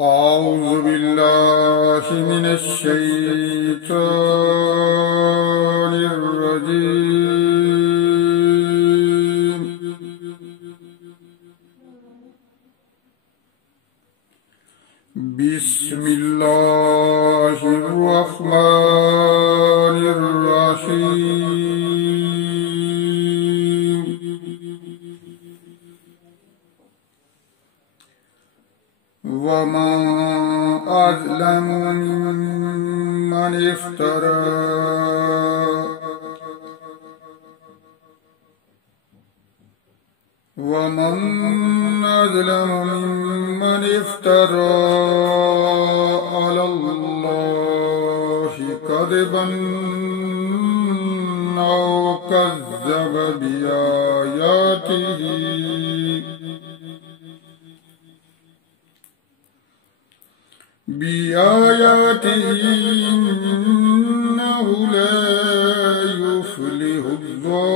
أعوذ بالله من الشيطان الرجيم. بسم الله الرحمن الرحيم. ومن أظلم ممن افترى على الله كذبا أو كذب بآياته إنه لا يفلح الظالمون.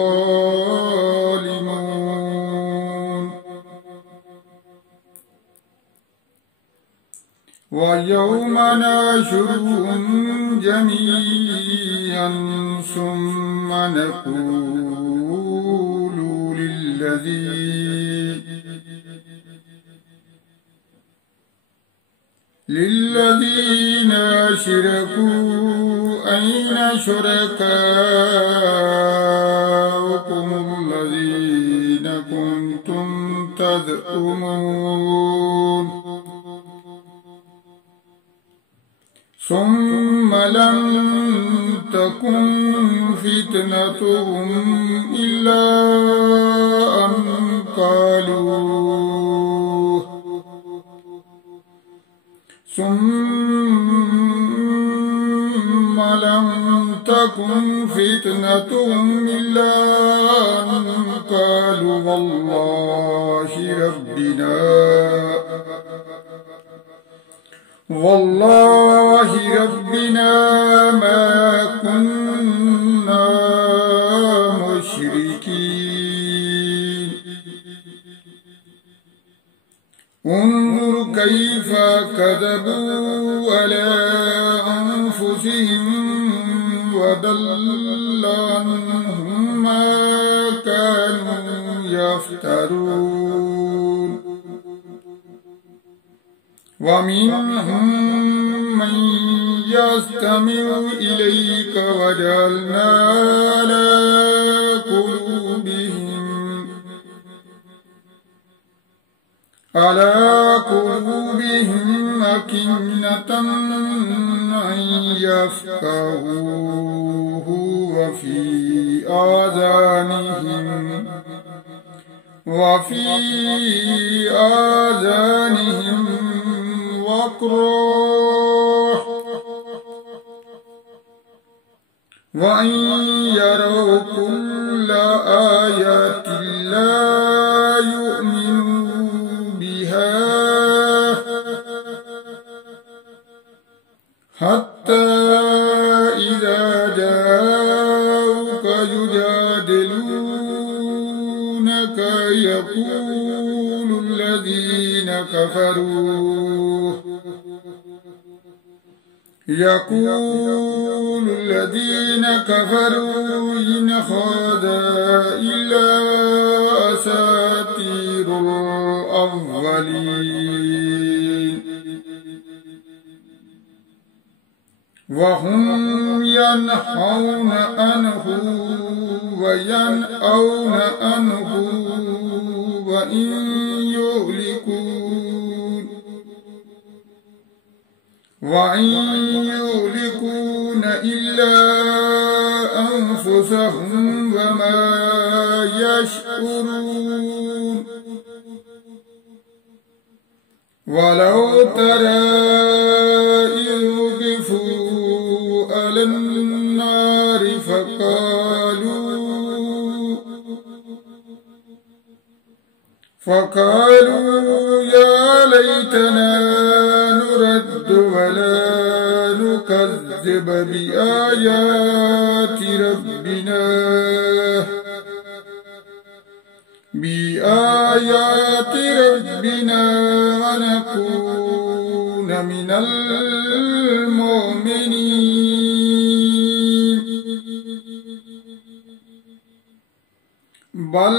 ويوم نحشرهم جميعا ثم نقول للذين أشركوا أين شركاؤكم الذين كنتم تزعمون ثم لم تكن فتنتهم إلا أن قالوا والله ربنا ما كنا مشركين. انظر كيف كذبوا على أنفسهم وضل عنهم ما كانوا يفترون. ومنهم من يستمع إليك وجعلنا على قلوبهم أكنة أن يفقهوه وفي آذانهم وقر وإن يروا كل آية لا يؤمنوا بها حتى إذا جاءوك يجادلونك يقول الذين كفروا إن هذا إلا أساطير الأولين. وهم ينهون عنه وينأون عنه وإن يهلكون إلا أنفسهم وما يشعرون. ولو ترى إذ وقفوا على النار فقالوا يا ليتنا نرد ولا نكذب بآيات ربنا ونكون मिनल मोमिनीन बल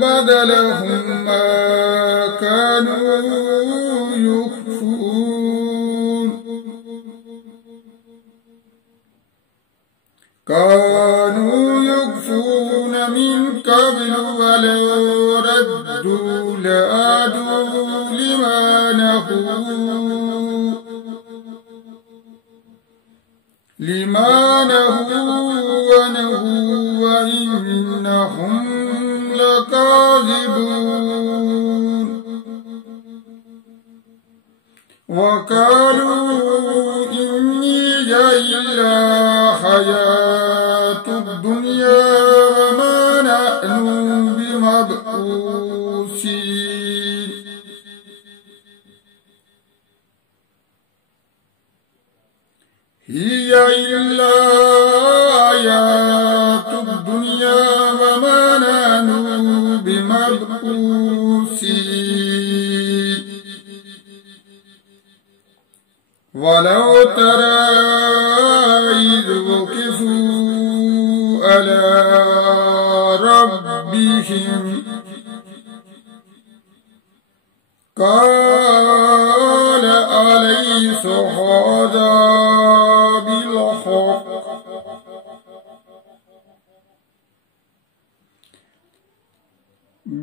बदलहुम मा कानू युख्फून कानू युख्फून मिन क़ब्ल वलौ रद्दू लआदू लिमा नहू वनहू वइन्नहुम लकाज़िबून वक़ालू इन्नी इल्ला हयातुद दुनिया वमा नहनु बिमबऊसीन हिया इल्ला हयातुद दुनिया वमा नहनु बिमबऊसीन वलौ तरा इज़ वुक़िफ़ू अला रब्बिहिम क़ाल अलैस हाज़ा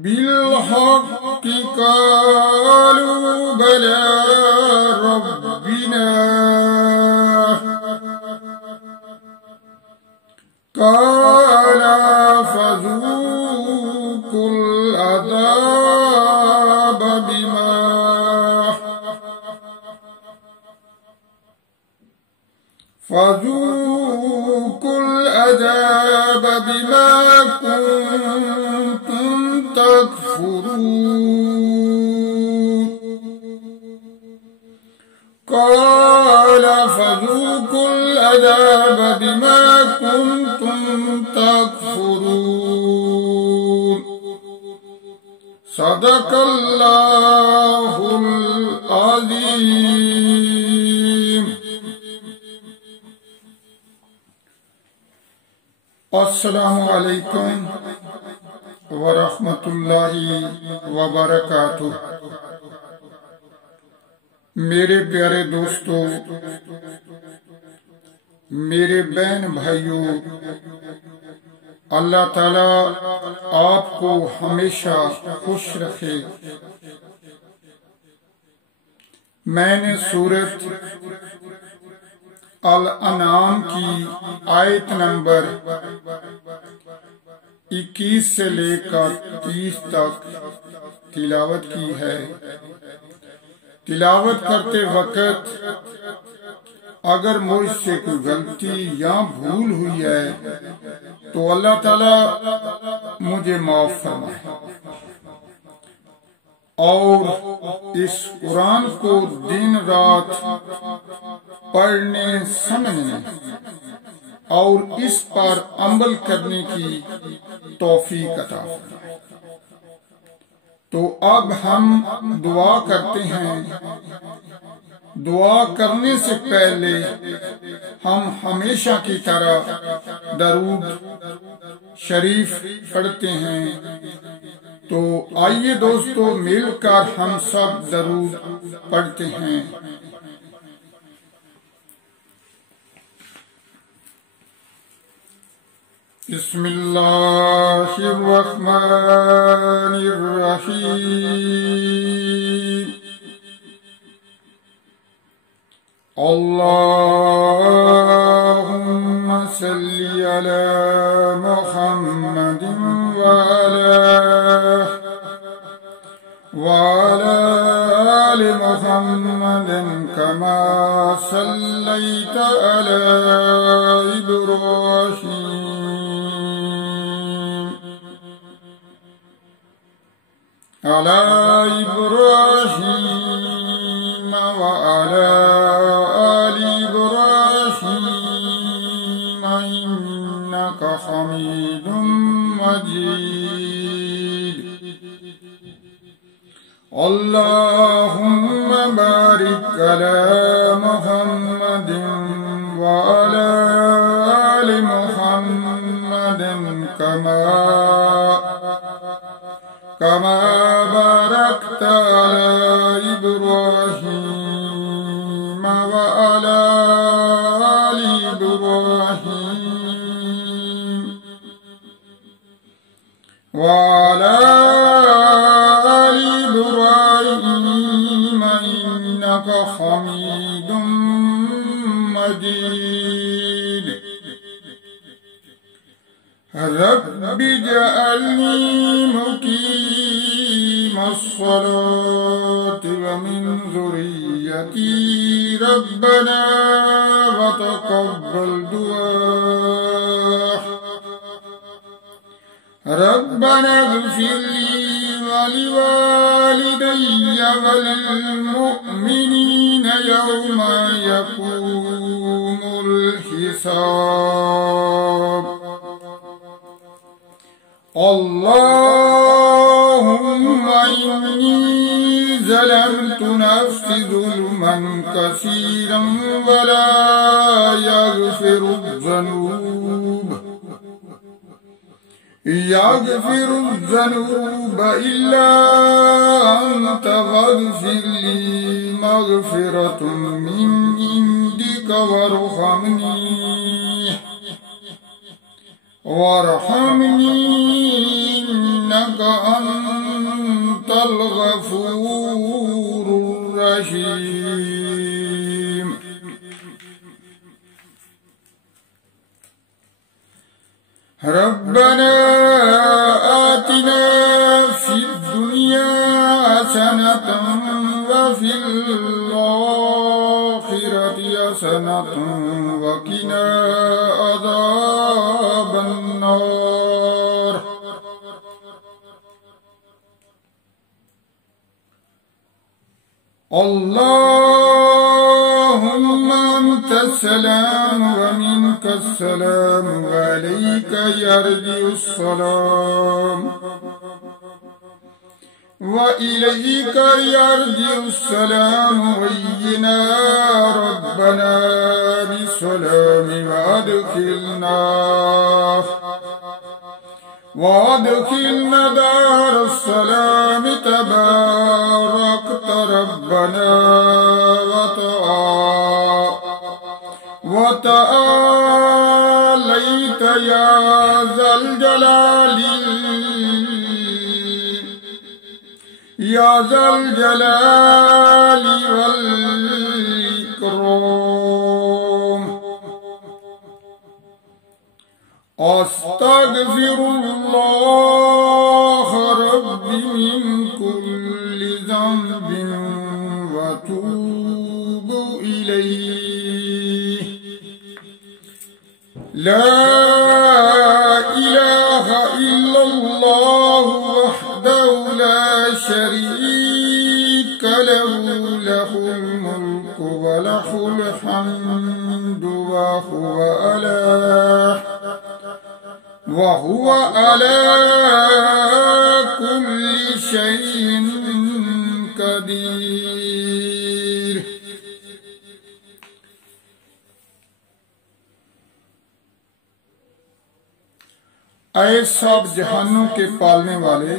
बिल्हक़्क़ क़ालू बला रब्बिना क़ाल फ़ज़ूक़ुल अज़ाब बिमा कुन्तुम तकफ़ुरून क़ाल फ़ज़ूक़ुल अज़ाब बिमा कुन्तुम तकफ़ुरून सदक़ल्लाहुल अज़ीम। अस्सलामु अलैकुम व रहमतुल्लाहि व बरकातुह। मेरे प्यारे दोस्तों, मेरे बहन भाइयों, अल्लाह ताला आपको हमेशा खुश रखे। मैंने सूरत अल-अनाम की आयत नंबर 21 से लेकर 30 तक तिलावत की है। तिलावत करते वक्त अगर मुझसे कोई गलती या भूल हुई है तो अल्लाह ताला मुझे माफ फरमाए और इस कुरान को दिन रात पढ़ने समझने और इस पर अमल करने की तौफीक अता फरमाए। तो अब हम दुआ करते हैं। दुआ करने से पहले हम हमेशा की तरह दरूद शरीफ पढ़ते हैं। तो आइए दोस्तों, मिलकर हम सब दरूद पढ़ते हैं। बिस्मिल्लाहिर्रहमानिर्रहीम। अल्लाहुम्मा सल्ली अला मुहम्मदिन व अला आलि मुहम्मदिन कमा सल्लैता अला इब्राहीम व अला आलि इब्राहीम इन्नका हमीदुम मजीद। अल्लाहुम्मा बारिक अला मुहम्मदिन व अला आलि मुहम्मदिन कमा बारकता अला इब्राहीम व अला आलि इब्राहीम व अला आलि इब्राहीम इन्नका हमीदुम मजीद। रब्बि जअलनी मुकीमस्सलाति व मिन ज़ुर्रिय्यती रब्बना व तक़ब्बल दुआ। रब्बना इग़फ़िर ली व लिवालिदैय व लिलमुअ्मिनीन यौमा यक़ूमुल हिसाब। अल्लाहुम्मा इन्नी ज़लमतु नफ्सी ज़ुल्मन कसीरन व ला यग़फ़िरुज़्ज़ुनूब इल्ला अन्त फ़ग़फ़िर ली मग़फ़िरतुम मिन इंदिक वरहमनी इन्नका अंतल गफूरुर रहीम। रब्बना आतिना फिद दुनिया हसनतन व फिल आखिरति हसनतन व क़िना अज़ाबन नार। अल्लाहुम्मा अंतस्सलाम व मिनकस्सलाम व अलैका यर्जिउस्सलाम व इलैका यर्जिउस्सलाम हय्यिना रब्बना बिस्सलामि वअदखिलना दारस्सलाम तबारकत रब्बना व तआलैत या ज़ल जलाली वल इकराम। अस्तग़फिरुल्लाह रब्बी मिन कुल्लि ज़ंबिन व अतूबु इलैहि। ला इलाहा इल्लल्लाह वहदहु ला शरीक लहु लहुल मुल्कु व लहुल हम्दु व हुवा अला कुल्लि शैइन कदीर। ऐ सब जहानों के पालने वाले,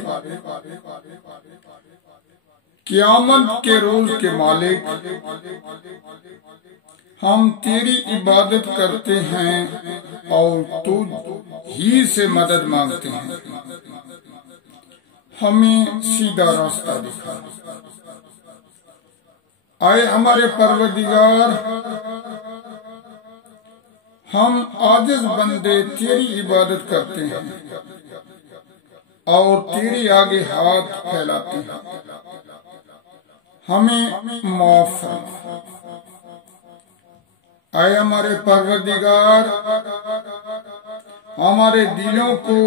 क़यामत के रोज के मालिक, हम तेरी इबादत करते हैं और तुझ ही से मदद मांगते हैं। हमें सीधा रास्ता दिखा। आए हमारे परवरदिगार, हम आजिज़ बंदे तेरी इबादत करते हैं और तेरे आगे हाथ फैलाते हैं। हमें माफ फरमा। आए हमारे परवरदिगार, हमारे दिलों को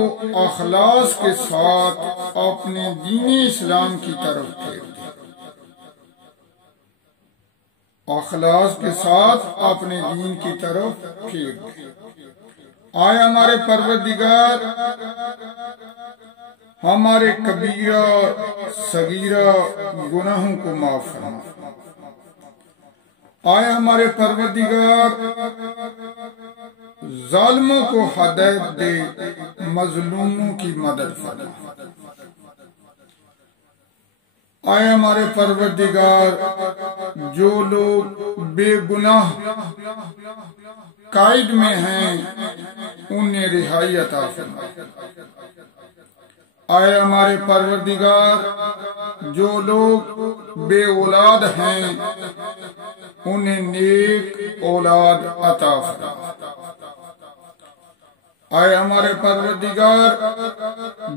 अखलास के साथ अपने दीन इस्लाम की तरफ फेर दे। अखलास के साथ अपने दीन की तरफ फेर दे। आए हमारे परवरदिगार, हमारे कबीरा सगीरा गुनाहों को माफ फरमा। आए हमारे परवरदिगार जालिमों को हिदायत दे, मजलूमों की मदद फरमा। आए हमारे परवरदिगार जो लोग बेगुनाह कैद में हैं उन्हें रिहाई अता फरमा। आए हमारे परवरदिगार जो लोग बे औलाद हैं उन्हें नेक औलाद अता फरमा। आए हमारे परवरदिगार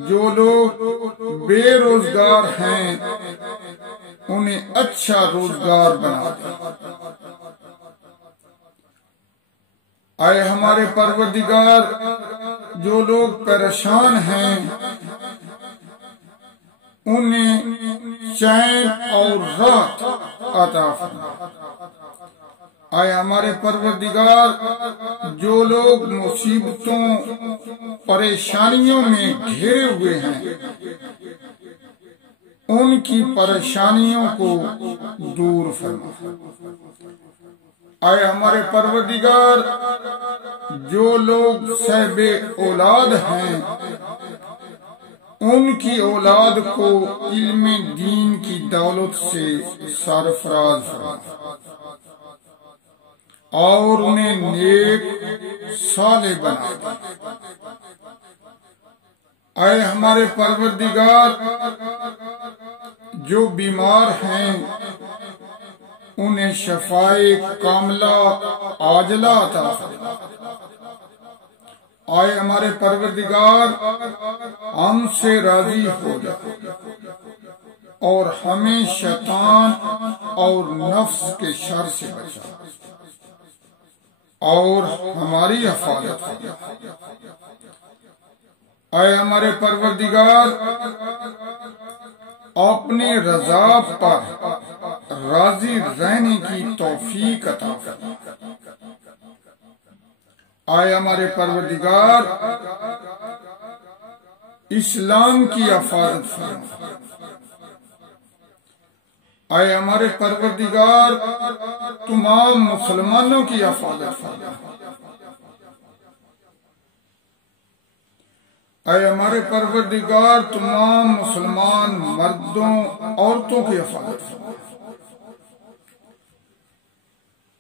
जो लोग बेरोजगार हैं उन्हें अच्छा रोजगार बना दे। आए हमारे परवरदिगार जो लोग परेशान हैं उन्हें चैन और राहत अता फरमा। आए हमारे परवरदिगार जो लोग मुसीबतों परेशानियों में घिरे हुए हैं उनकी परेशानियों को दूर फरमा। आए हमारे परवरदिगार जो लोग सहबे औलाद हैं उनकी औलाद को इल्म दीन की दौलत से सरफराज फरमा और उन्हें नेक साले बना दे। आए हमारे परवरदिगार जो बीमार हैं उन्हें शफाए कामला आजला अता फरमा। आए हमारे परवरदिगार हमसे राजी हो जा और हमें शैतान और नफ्स के शर से बचा और हमारी हिफाजत फरमा। आए हमारे परवरदिगार अपनी रज़ा पर राजी रहने की तौफीक अता फरमा। आए हमारे परवरदिगार इस्लाम की हिफाजत फरमा। आए हमारे परवरदिगार तमाम मुसलमानों की हिफाजत फरमा। आए हमारे परवरदिगार तमाम मुसलमान मर्दों औरतों की हिफाजत फरमा।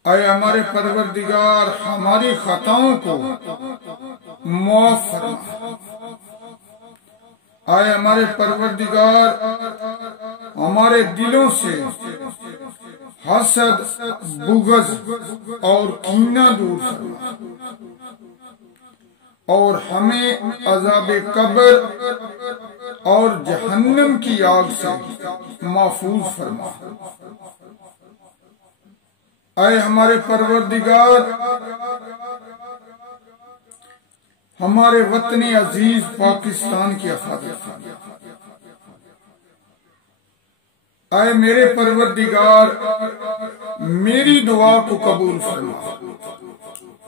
आए हमारे परवरदिगार हमारी खताओं को माफ फरमा। आए हमारे परवरदिगार हमारे दिलों से हसद, बुग़्ज़ और कीना दूर फरमा और हमें अज़ाबे कब्र और जहन्नम की आग से महफूज फरमा। आए हमारे परवरदिगार हमारे वतनी अजीज पाकिस्तान की हिफाजत फरमा। आए मेरे परवरदिगार मेरी दुआ को कबूल फरमा।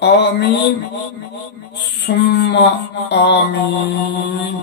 आमीन सुम्मा आमीन।